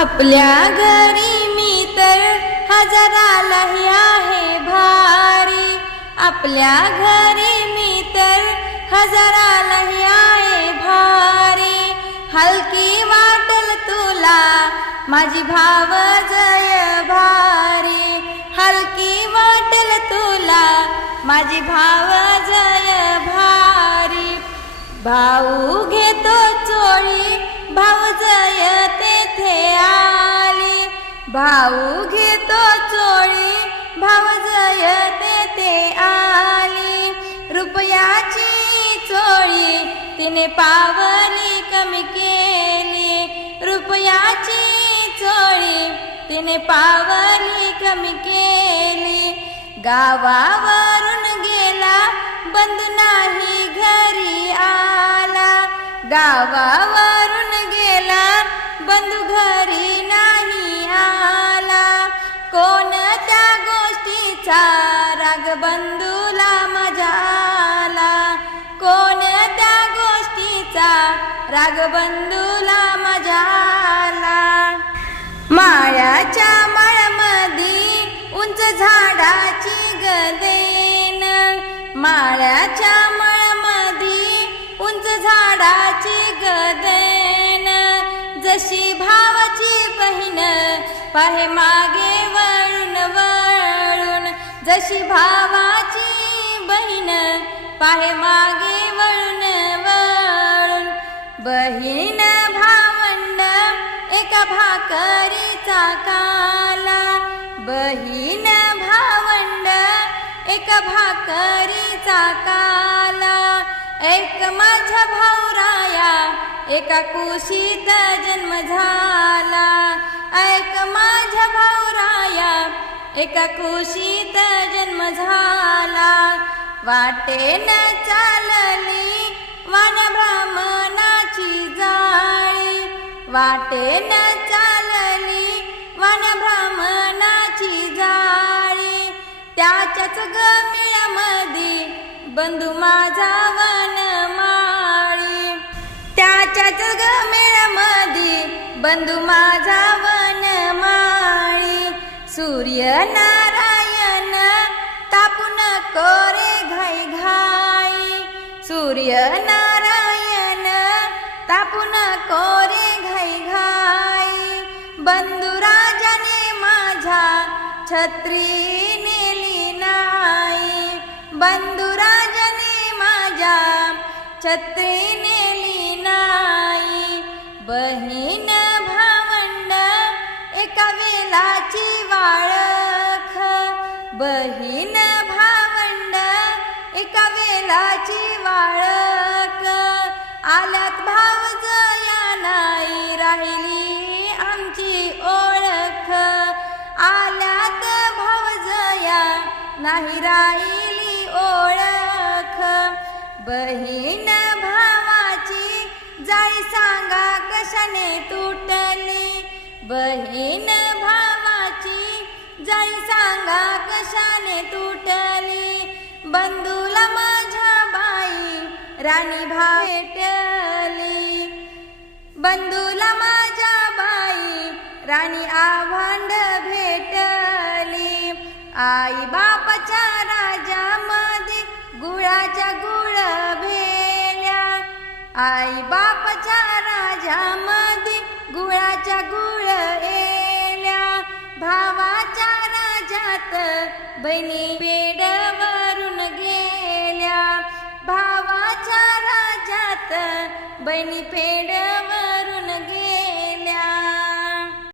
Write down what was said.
आपल्या घरी मी तर हजारालाही आहे भारी. आपल्या घरी मी तर हजारालाही आहे भारी. हलकी वाटल तुला माझी भाव जय भारी. हलकी वाटल तुला माझी भाव जय भारी. भाऊ घेतो चोळी भाऊ जय तेथे आली. भाऊ घेतो चोळी भाऊ जय तेथे आली. रुपयाची चोळी तिने पावली कमी केली. रुपयाची चोळी तिने पावली कमी केली. गावावरून गेला बंद नाही घरी आला. गावावर तिचा राग बंधूला मजाला. आला कोणत्या गोष्टीचा राग बंधूला मजाला? माळ्याच्या मळमधी उंच झाडाची गदेन. माळ्याच्या मळमधी उंच झाडाची गदेन. जशी भावाची बहीण पाहे मागे व जशी भावाची बहीण पाहे मागे वळून वळून. बहीण भावंड एका भाकरीचा काला. बहीण भावंड एका भाकरीचा काला. एक माझ्या भाऊराया एका कुशीत जन्म झाला. एका कुशीत जन्म झाला. वाटेन चालली वान ब्राह्मणाची जाळी. वाटेन चालली वान ब्राह्मणाची जाळी. त्याच्याच गमिळ्यामध्ये बंधू माझा वनमाळी त्याच्याच गमिळ्यामध्ये बंधू माझा वनमाळी सूर्य नारायण तापून कोरे घाई घाई. सूर्य नारायण तापून कोरे घाई घाई. बंधुराजाने माझा छत्री नेली नाही. बंधू माझ्या छत्री नेली नाही. बहीण बहीण भावंड एका वेलाची वाळख आल्यात भाव जया नाही राहिली आमची ओळख. आल्यात भाव जया नाही राहिली ओळख. बहीण भावाची जाळी सांगा कशाने तुटली? बहीण भाव जाई सांगा कशाने तुटली? बंधूला माझ्या बाई राणी भेटली. बंधूला माझ्या बाई राणी आव्हांड भेटली. आई बापाच्या राजामध्ये गुळाच्या गुळ भेल्या. आई बापाच्या राजामध्ये गुळाच्या गुळ राजात बहिणी पेडवरून गेल्या. भावाच्या राजात बहिणी पेडवर